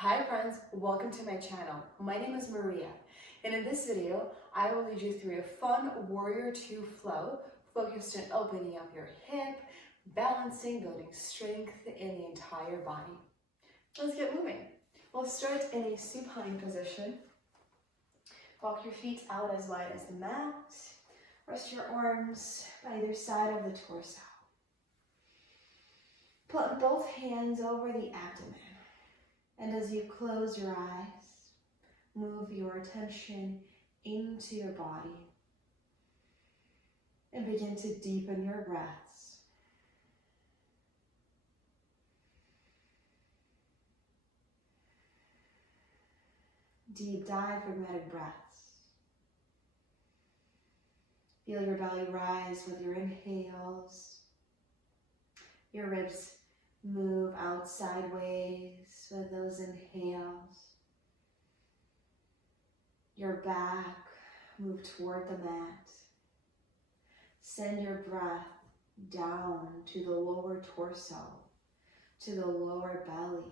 Hi friends, welcome to my channel. My name is Maria, and in this video, I will lead you through a fun Warrior Two flow focused on opening up your hip, balancing, building strength in the entire body. Let's get moving. We'll start in a supine position. Walk your feet out as wide as the mat. Rest your arms by either side of the torso. Put both hands over the abdomen. And as you close your eyes, move your attention into your body and begin to deepen your breaths. Deep diaphragmatic breaths. Feel your belly rise with your inhales. Your ribs move out sideways with those inhales. Your back move toward the mat. Send your breath down to the lower torso, to the lower belly.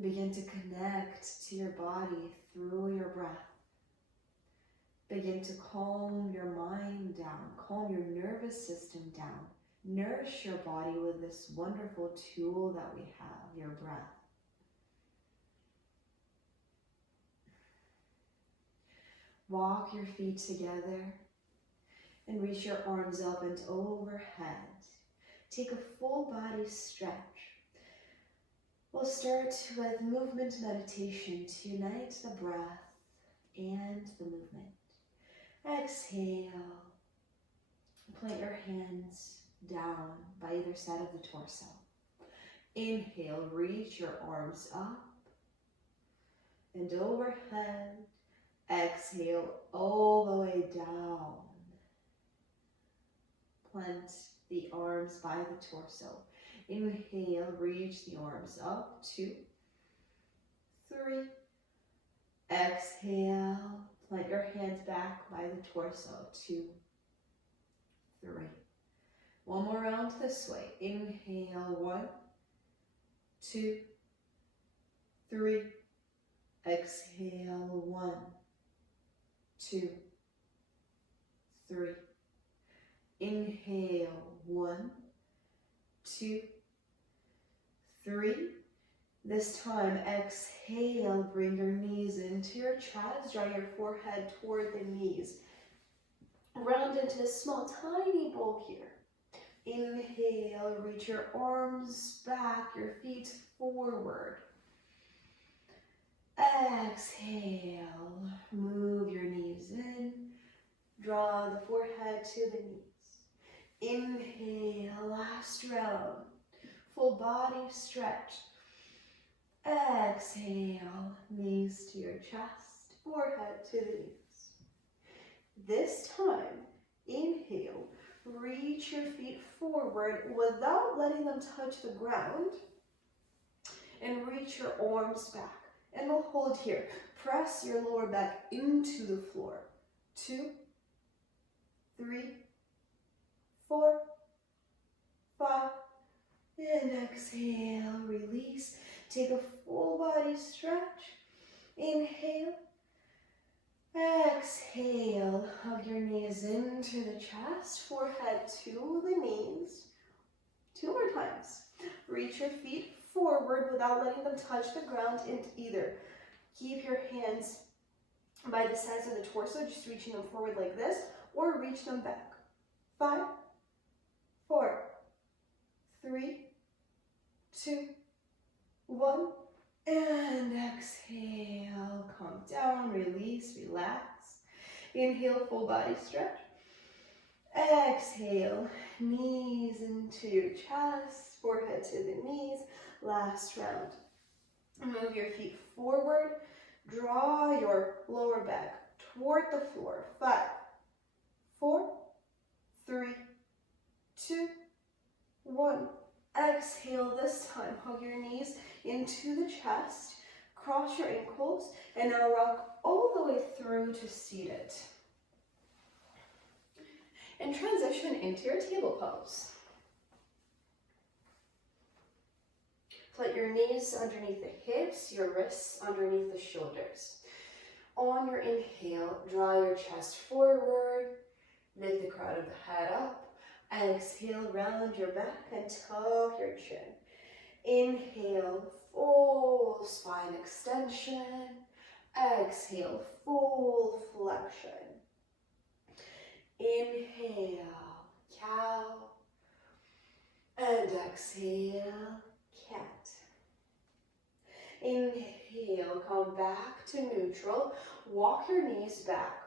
Begin to connect to your body through your breath. Begin to calm your mind down, calm your nervous system down. Nourish your body with this wonderful tool that we have, your breath. Walk your feet together and reach your arms up and overhead. Take a full body stretch. We'll start with movement meditation to unite the breath and the movement. Exhale. Plant your hands down by either side of the torso. Inhale, reach your arms up and overhead. Exhale all the way down. Plant the arms by the torso. Inhale, reach the arms up, 2, 3. Exhale, plant your hands back by the torso, 2, 3. One more round this way. Inhale, 1, 2, 3. Exhale, 1, 2, 3. Inhale, 1, 2, 3. This time, exhale, bring your knees into your chest, draw your forehead toward the knees. Round into a small, tiny bowl here. Inhale, reach your arms back, your feet forward. Exhale, move your knees in, draw the forehead to the knees. Inhale, last round. Full body stretch. Exhale, knees to your chest, forehead to the knees. This time, inhale, reach your feet forward without letting them touch the ground. And reach your arms back. And we'll hold here. Press your lower back into the floor. 2, 3, 4, 5. And exhale, release. Take a full body stretch. Inhale. Exhale, hug your knees into the chest, forehead to the knees. 2 more times. Reach your feet forward without letting them touch the ground in either. Keep your hands by the sides of the torso, just reaching them forward like this, or reach them back. 5, 4, 3, 2, 1, and exhale. Calm down, release, relax. Inhale, full body stretch. Exhale, knees into your chest, forehead to the knees. Last round. Move your feet forward. Draw your lower back toward the floor. 5, 4, 3, 2, 1. Exhale this time. Hug your knees into the chest. Cross your ankles. And now rock all the way through to seated. and transition into your table pose. Put your knees underneath the hips, your wrists underneath the shoulders. On your inhale, draw your chest forward, lift the crown of the head up. Exhale, round your back and tuck your chin. Inhale, full spine extension. Exhale, full flexion. Inhale, cow. And exhale, cat. Inhale, come back to neutral. Walk your knees back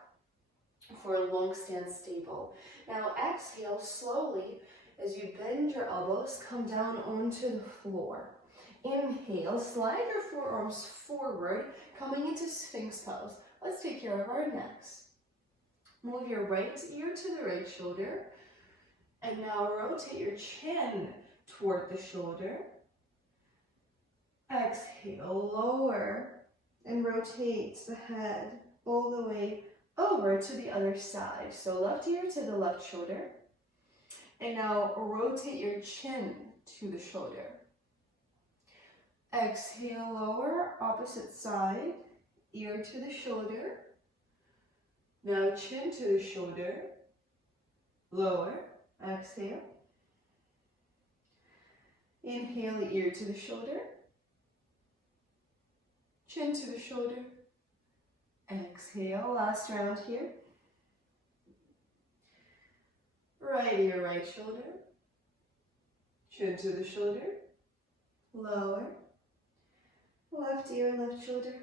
for a long stand stable. Now exhale slowly as you bend your elbows, come down onto the floor. Inhale, slide your forearms forward, coming into Sphinx pose. Let's take care of our necks. Move your right ear to the right shoulder. And now rotate your chin toward the shoulder. Exhale, lower and rotate the head all the way over to the other side. So left ear to the left shoulder. And now rotate your chin to the shoulder. Exhale, lower, opposite side, ear to the shoulder. Now chin to the shoulder. Lower, exhale. Inhale, ear to the shoulder. Chin to the shoulder. Exhale, last round here. Right ear, right shoulder. Chin to the shoulder. Lower. Left ear, left shoulder.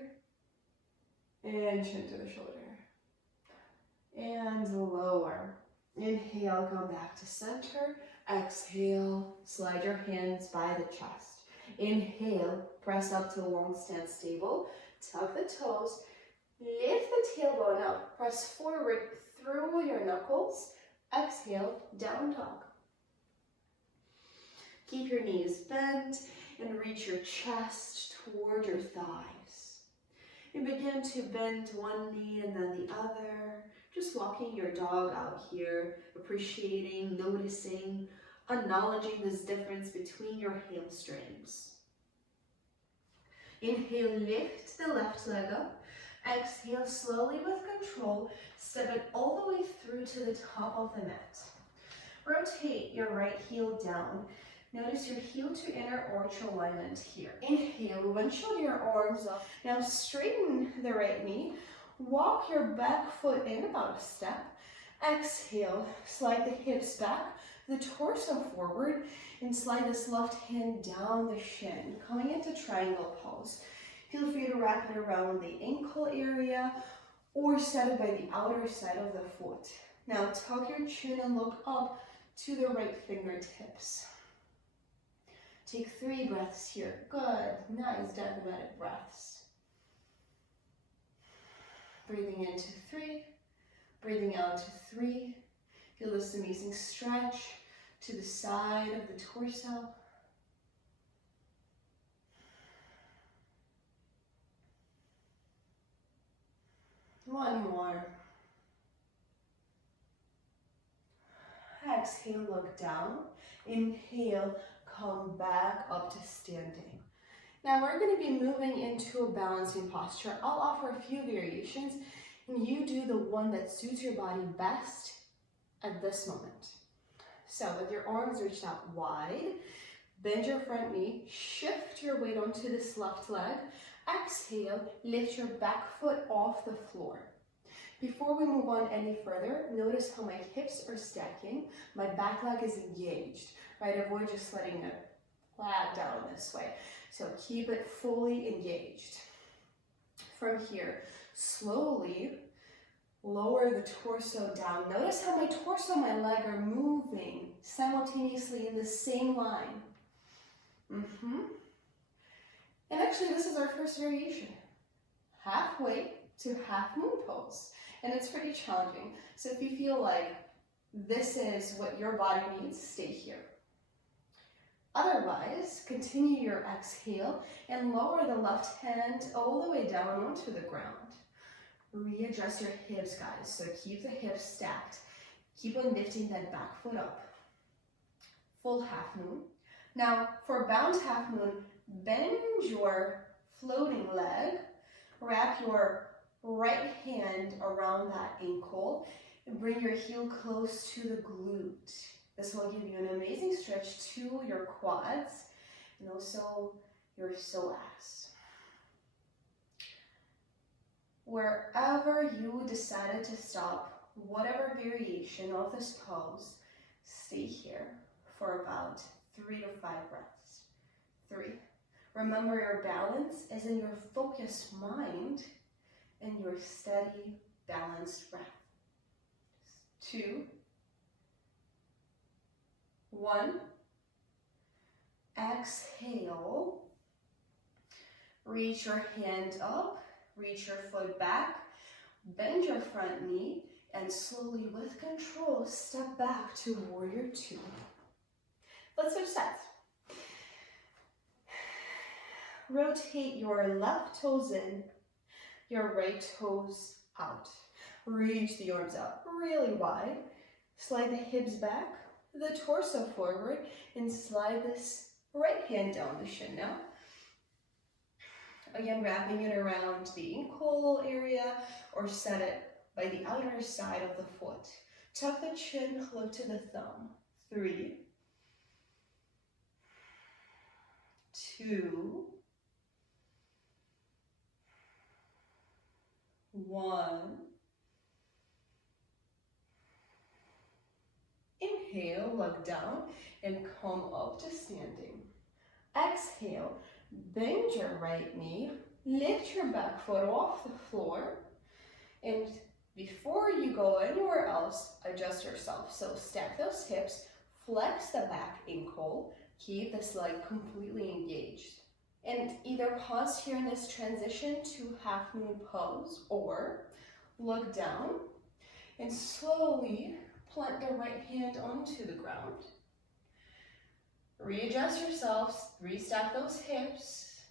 And chin to the shoulder. And lower. Inhale, come back to center. Exhale, slide your hands by the chest. Inhale, press up to long stand stable. Tuck the toes. Lift the tailbone up. Press forward through your knuckles. Exhale, down dog. Keep your knees bent and reach your chest toward your thighs. And begin to bend one knee and then the other. Just walking your dog out here, appreciating, noticing, acknowledging this difference between your hamstrings. Inhale, lift the left leg up. Exhale, slowly with control, step it all the way through to the top of the mat. Rotate your right heel down. Notice your heel to inner arch alignment here. Inhale, windshield your arms up. Now straighten the right knee. Walk your back foot in about a step. Exhale, slide the hips back, the torso forward, and slide this left hand down the shin, coming into triangle pose. Feel free to wrap it around the ankle area or set it by the outer side of the foot. Now tuck your chin and look up to the right fingertips. Take 3 breaths here. Good. Nice diaphragmatic breaths. Breathing into 3. Breathing out to 3. Feel this amazing stretch to the side of the torso. One more. Exhale, look down. Inhale, come back up to standing. Now we're going to be moving into a balancing posture. I'll offer a few variations, and you do the one that suits your body best at this moment. So with your arms reached out wide, bend your front knee, shift your weight onto this left leg. Exhale, lift your back foot off the floor. Before we move on any further, notice how my hips are stacking. My back leg is engaged, right? Avoid just letting it flat down this way. So keep it fully engaged. From here, slowly lower the torso down. Notice how my torso and my leg are moving simultaneously in the same line. And actually, this is our first variation. Halfway to half moon pose. And it's pretty challenging. So if you feel like this is what your body needs, stay here. Otherwise, continue your exhale and lower the left hand all the way down onto the ground. Readjust your hips, guys. So keep the hips stacked. Keep on lifting that back foot up. Full half moon. Now for bound half moon, bend your floating leg, wrap your right hand around that ankle, and bring your heel close to the glute. This will give you an amazing stretch to your quads and also your psoas. Wherever you decided to stop, whatever variation of this pose, stay here for about 3 to 5 breaths. 3. Remember, your balance is in your focused mind and your steady, balanced breath. 2, 1. Exhale. Reach your hand up, reach your foot back, bend your front knee, and slowly, with control, step back to warrior 2. Let's switch sides. Rotate your left toes in, your right toes out. Reach the arms out really wide. Slide the hips back, the torso forward, and slide this right hand down the shin now. Again, wrapping it around the ankle area or set it by the outer side of the foot. Tuck the chin, look to the thumb. 3, 2, 1. Inhale, look down and come up to standing. Exhale, bend your right knee, lift your back foot off the floor, and before you go anywhere else, adjust yourself. So stack those hips, flex the back ankle, keep this leg completely engaged. And either pause here in this transition to half moon pose or look down and slowly plant the right hand onto the ground. Readjust yourselves, restack those hips,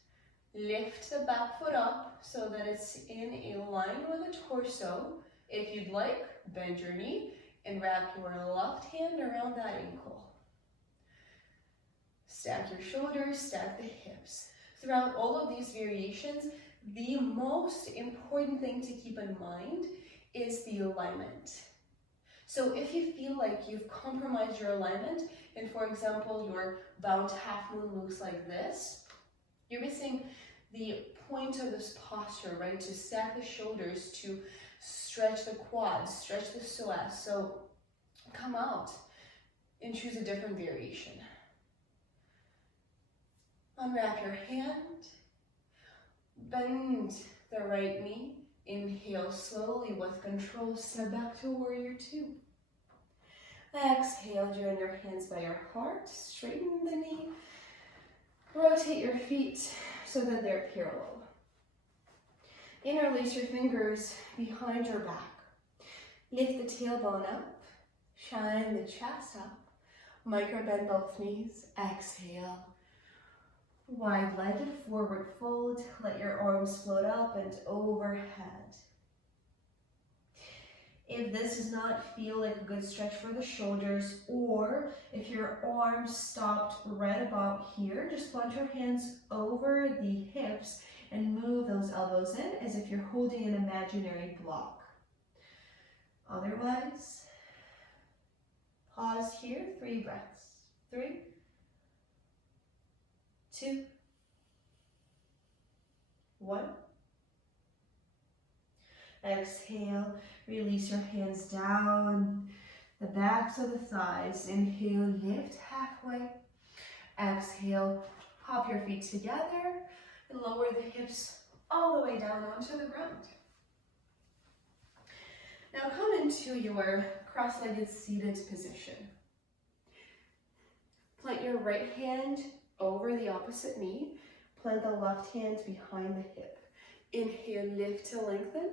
lift the back foot up so that it's in a line with the torso. If you'd like, bend your knee and wrap your left hand around that ankle. Stack your shoulders, stack the hips. Throughout all of these variations, the most important thing to keep in mind is the alignment. So if you feel like you've compromised your alignment, and for example, your bound half moon looks like this, you're missing the point of this posture, right? To stack the shoulders, to stretch the quads, stretch the psoas. So come out and choose a different variation. Unwrap your hand, bend the right knee, inhale slowly with control, step back to warrior 2. Exhale, join your hands by your heart, straighten the knee, rotate your feet so that they're parallel. Interlace your fingers behind your back. Lift the tailbone up, shine the chest up, micro bend both knees, exhale. Wide-legged forward fold, let your arms float up and overhead. If this does not feel like a good stretch for the shoulders, or if your arms stopped right about here, just plant your hands over the hips and move those elbows in as if you're holding an imaginary block. Otherwise, pause here, 3 breaths. 3, 2, 1. Exhale, release your hands down the backs of the thighs. Inhale, lift halfway. Exhale, hop your feet together and lower the hips all the way down onto the ground. Now come into your cross-legged seated position. Plant your right hand over the opposite knee. Plant the left hand behind the hip. Inhale, lift to lengthen.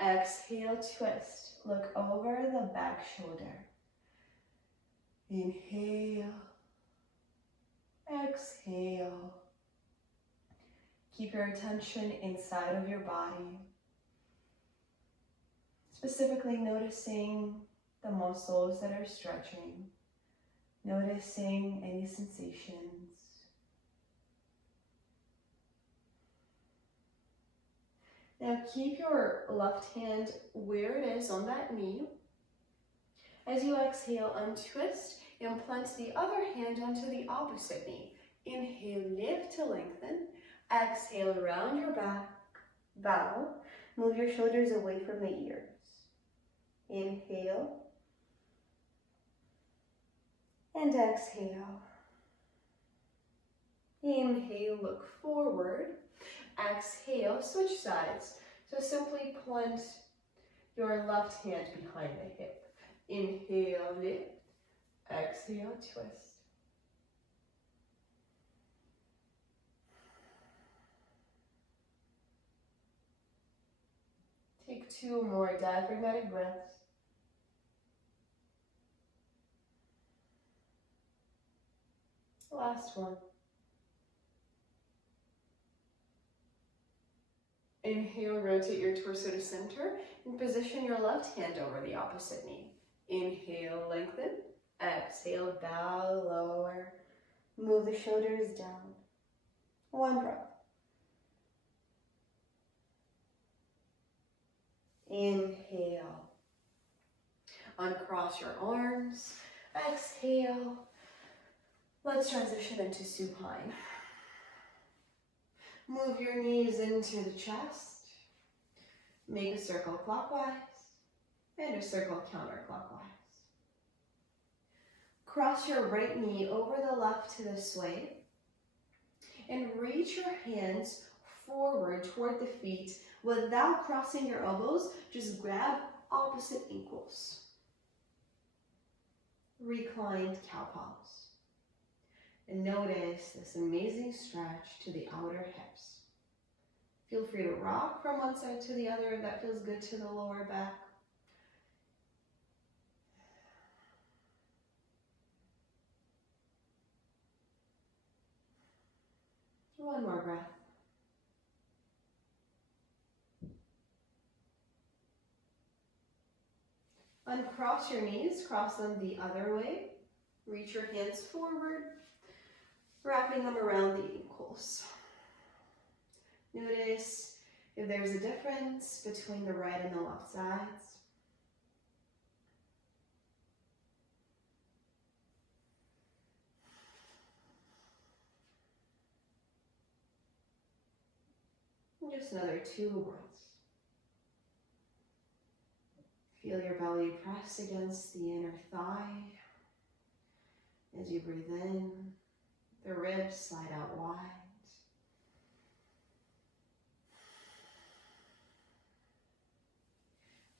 Exhale, twist. Look over the back shoulder. Inhale. Exhale. Keep your attention inside of your body. Specifically noticing the muscles that are stretching, noticing any sensations. Now keep your left hand where it is on that knee. As you exhale, untwist and plant the other hand onto the opposite knee. Inhale, lift to lengthen. Exhale, round your back, bow. Move your shoulders away from the ears. Inhale. And exhale. Inhale, look forward. Exhale, switch sides. So simply plant your left hand behind the hip. Inhale, lift. Exhale, twist. Take 2 more diaphragmatic breaths. Last one. Inhale, rotate your torso to center and position your left hand over the opposite knee. Inhale, lengthen. Exhale, bow lower. Move the shoulders down. 1 breath. Inhale. Uncross your arms. Exhale. Let's transition into supine. Move your knees into the chest. Make a circle clockwise and a circle counterclockwise. Cross your right knee over the left to the sway and reach your hands forward toward the feet without crossing your elbows. Just grab opposite ankles. Reclined cow pose. And notice this amazing stretch to the outer hips. Feel free to rock from one side to the other if that feels good to the lower back. One more breath. Uncross your knees, cross them the other way. Reach your hands forward, wrapping them around the ankles. Notice if there's a difference between the right and the left sides. And just another 2 breaths. Feel your belly press against the inner thigh. As you breathe in, the ribs slide out wide.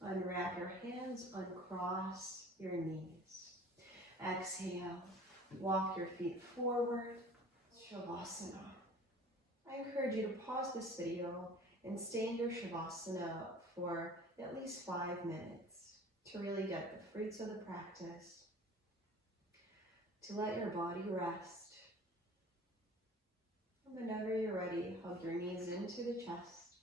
Unwrap your hands, uncross your knees. Exhale, walk your feet forward, Shavasana. I encourage you to pause this video and stay in your Shavasana for at least 5 minutes to really get the fruits of the practice, to let your body rest. And whenever you're ready, hug your knees into the chest.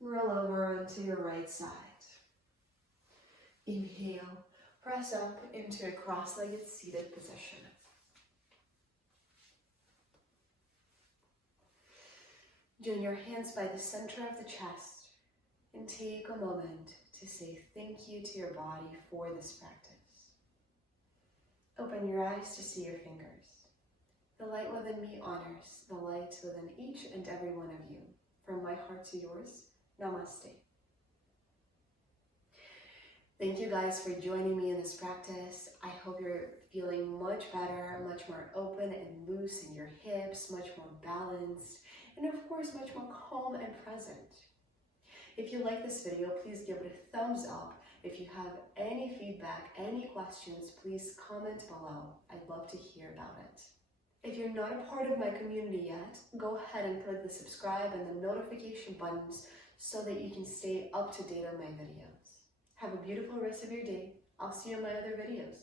Roll over onto your right side. Inhale, press up into a cross-legged seated position. Join your hands by the center of the chest and take a moment to say thank you to your body for this practice. Open your eyes to see your fingers. The light within me honors the light within each and every one of you. From my heart to yours, namaste. Thank you guys for joining me in this practice. I hope you're feeling much better, much more open and loose in your hips, much more balanced, and of course, much more calm and present. If you like this video, please give it a thumbs up. If you have any feedback, any questions, please comment below. I'd love to hear about it. If you're not a part of my community yet, go ahead and click the subscribe and the notification buttons so that you can stay up to date on my videos. Have a beautiful rest of your day. I'll see you in my other videos.